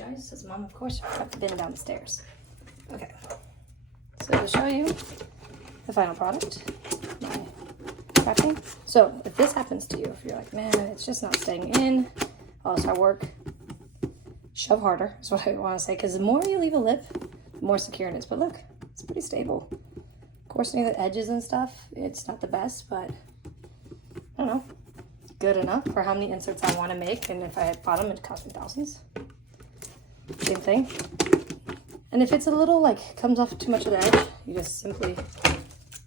apologize. As mom, of course, got the bin down the stairs. Okay, so to show you the final product, my crafting. So if this happens to you, if you're like, man, it's just not staying in, all this hard work, shove harder is what I want to say, because the more you leave a lip, the more secure it is. But look, it's pretty stable. Of course, any of the edges and stuff, it's not the best, but I don't know, good enough for how many inserts I want to make. And if I had bought them, it'd cost me thousands. Same thing. And if it's a little, like, comes off too much of the edge, you just simply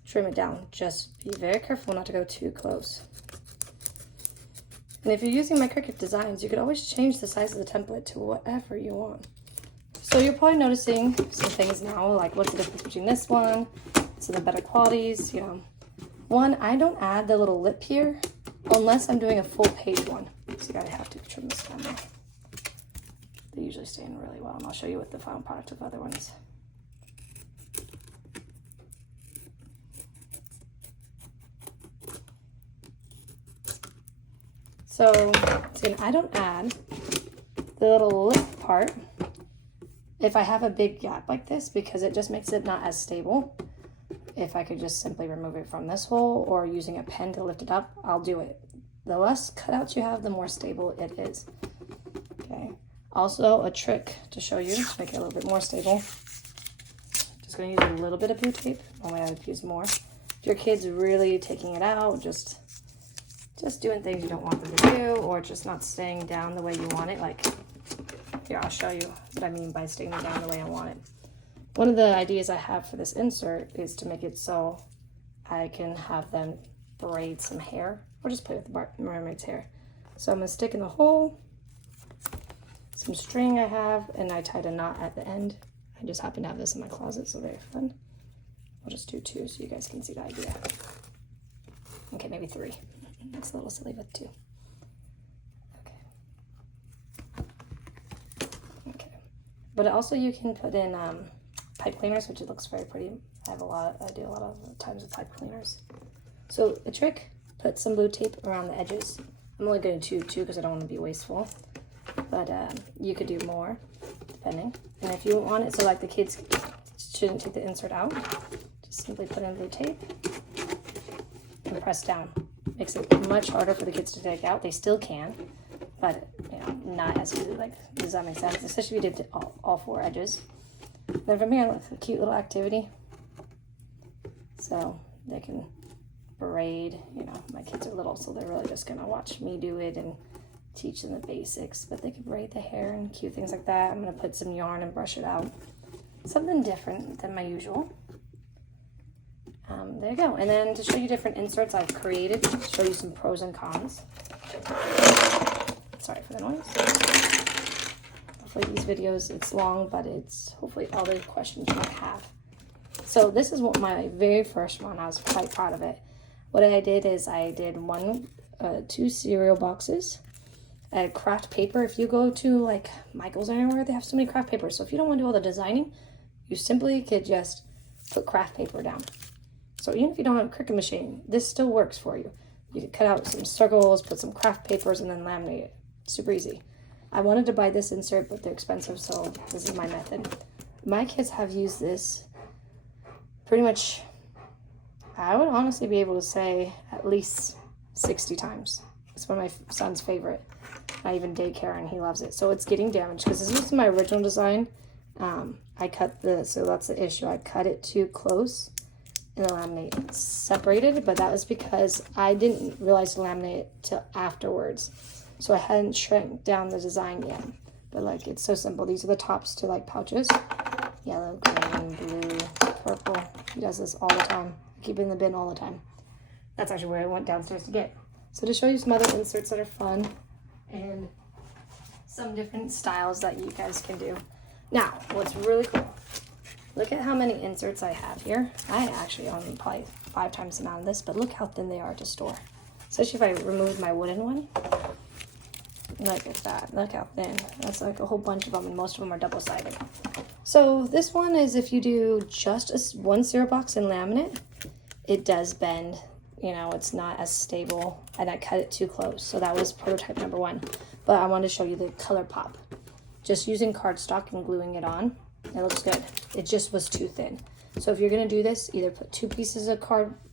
trim it down. Just be very careful not to go too close. And if you're using my Cricut designs, you could always change the size of the template to whatever you want. So you're probably noticing some things now, like what's the difference between this one, some of the better qualities, you know. One, I don't add the little lip here unless I'm doing a full page one. So you gotta have to trim this down there. They usually stay in really well, and I'll show you what the final product of other ones. So, see, I don't add the little lip part if I have a big gap like this, because it just makes it not as stable. If I could just simply remove it from this hole or using a pen to lift it up, I'll do it. The less cutouts you have, the more stable it is. Okay. Also, a trick to show you to make it a little bit more stable. Just going to use a little bit of blue tape. Only I would use more. If your kid's really taking it out, just doing things you don't want them to do, or just not staying down the way you want it. Like, here, I'll show you what I mean by staying down the way I want it. One of the ideas I have for this insert is to make it so I can have them braid some hair, or just play with the mermaid's hair. So I'm going to stick in the hole some string I have, and I tied a knot at the end. I just happen to have this in my closet, so very fun. I'll just do 2 so you guys can see the idea. Okay, maybe 3. That's a little silly with 2. Okay. But also you can put in pipe cleaners, which it looks very pretty. I do a lot of times with pipe cleaners. So a trick, put some blue tape around the edges. I'm only going to do 2 because I don't want to be wasteful. But you could do more, depending. And if you want it so like the kids shouldn't take the insert out, just simply put in blue tape and press down. Makes it much harder for the kids to take out. They still can, but you know, not as easy. Like, does that make sense? Especially if you did all 4 edges. Then from here, look, a cute little activity. So they can braid. You know, my kids are little, so they're really just gonna watch me do it and teach them the basics, but they can braid the hair and cute things like that. I'm going to put some yarn and brush it out. Something different than my usual. There you go. And then to show you different inserts I've created, show you some pros and cons. Sorry for the noise. Hopefully these videos, it's long, but it's hopefully all the questions you might have. So this is what my very first one. I was quite proud of it. What I did is I did 2 cereal boxes. Craft paper. If you go to like Michael's or anywhere, they have so many craft papers. So if you don't want to do all the designing, you simply could just put craft paper down. So even if you don't have a Cricut machine, this still works for you. You could cut out some circles, put some craft papers, and then laminate it. Super easy. I wanted to buy this insert, but they're expensive, so this is my method. My kids have used this pretty much, I would honestly be able to say at least 60 times. It's one of my son's favorite. I even daycare, and he loves it. So it's getting damaged because this was my original design. I cut so that's the issue. I cut it too close and the laminate separated, but that was because I didn't realize to laminate it till afterwards. So I hadn't shrank down the design yet. But like, it's so simple. These are the tops to like pouches. Yellow, green, blue, purple. He does this all the time. I keep it in the bin all the time. That's actually where I went downstairs to get. So to show you some other inserts that are fun and some different styles that you guys can do. Now, what's really cool, look at how many inserts I have here. I actually own probably 5 times the amount of this, but look how thin they are to store. Especially if I remove my wooden one. Look at that, look how thin. That's like a whole bunch of them, and most of them are double-sided. So this one is if you do just one cereal box in laminate, it does bend. You know, it's not as stable, and I cut it too close. So that was prototype number 1. But I wanted to show you the color pop. just using cardstock and gluing it on. It looks good. It just was too thin. So if you're gonna do this, either put 2 pieces of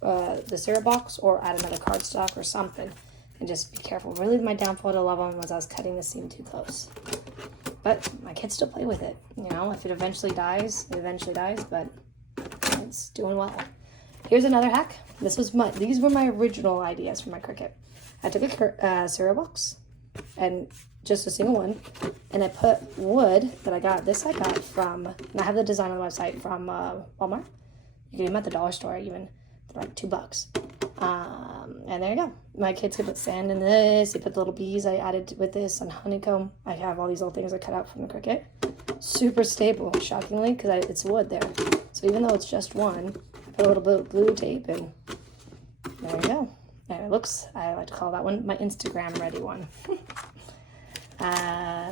the syrup box or add another cardstock or something. And just be careful. Really, my downfall to Love On was I was cutting the seam too close. But my kids still play with it. You know, if it eventually dies, it eventually dies, but it's doing well. Here's another hack. These were my original ideas for my Cricut. I took a cereal box and just a single one, and I put wood that I got from, and I have the design on the website, from Walmart. You can get them at the dollar store even. They're like $2. And there you go. My kids could put sand in this. They put the little bees I added with this and honeycomb. I have all these little things I cut out from the Cricut. Super stable, shockingly, because it's wood there. So even though it's just one, I put a little bit of glue tape, and there you go. And it looks, I like to call that one my Instagram ready one.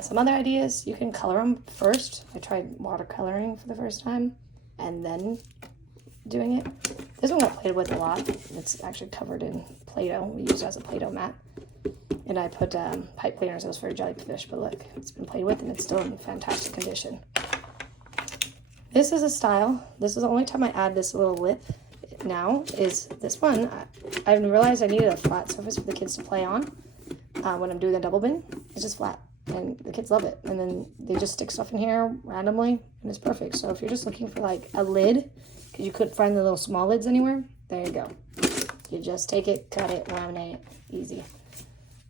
Some other ideas, you can color them first. I tried watercoloring for the first time and then doing it. This one got played with a lot. It's actually covered in Play-Doh. We use it as a Play-Doh mat. And I put pipe cleaners. It was for a jellyfish, but look, it's been played with and it's still in fantastic condition. This is a style. This is the only time I add this little lip now, is this one. I realized I needed a flat surface for the kids to play on when I'm doing the double bin. It's just flat and the kids love it. And then they just stick stuff in here randomly and it's perfect. So if you're just looking for like a lid, because you couldn't find the little small lids anywhere, there you go. You just take it, cut it, laminate it, easy.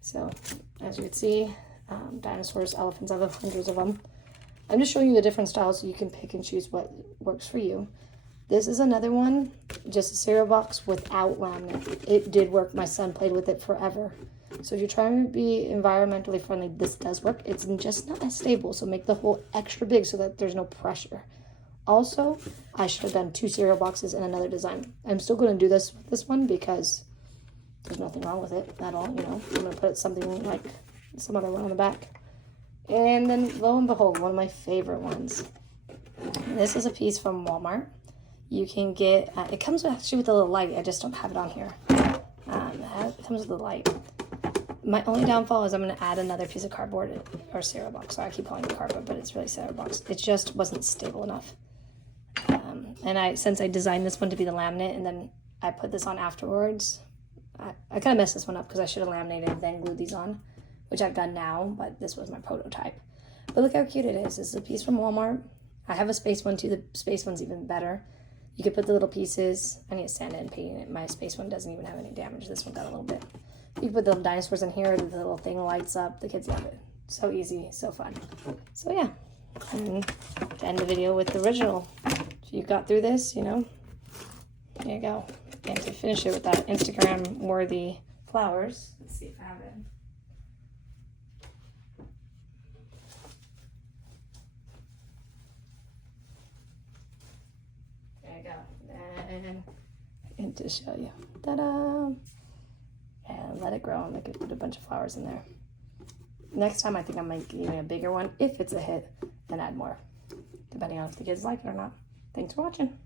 So as you can see, dinosaurs, elephants, I have hundreds of them. I'm just showing you the different styles so you can pick and choose what works for you. This is another one, just a cereal box without laminate. It did work. My son played with it forever. So if you're trying to be environmentally friendly, this does work. It's just not as stable, so make the hole extra big so that there's no pressure. Also, I should have done 2 cereal boxes and another design. I'm still going to do this with this one because there's nothing wrong with it at all, you know. I'm going to put something like some other one on the back. And then, lo and behold, one of my favorite ones. This is a piece from Walmart. You can get, it comes actually with a little light. I just don't have it on here. It comes with a light. My only downfall is I'm going to add another piece of cardboard or cereal box. So I keep calling it cardboard, but it's really cereal box. It just wasn't stable enough. And since I designed this one to be the laminate and then I put this on afterwards, I kind of messed this one up because I should have laminated and then glued these on, which I've done now, but this was my prototype. But look how cute it is. This is a piece from Walmart. I have a space one too. The space one's even better. You could put the little pieces. I need to sand it and paint it. My space one doesn't even have any damage. This one got a little bit. You can put the little dinosaurs in here. The little thing lights up. The kids love it. So easy, so fun. So yeah, and to end the video with the original. If you got through this, you know, there you go. And to finish it with that Instagram-worthy flowers. Let's see if I have it. There you go. And to show you. Ta-da! And let it grow, and I could put a bunch of flowers in there. Next time I think I might give you a bigger one. If it's a hit, then add more, depending on if the kids like it or not. Thanks for watching.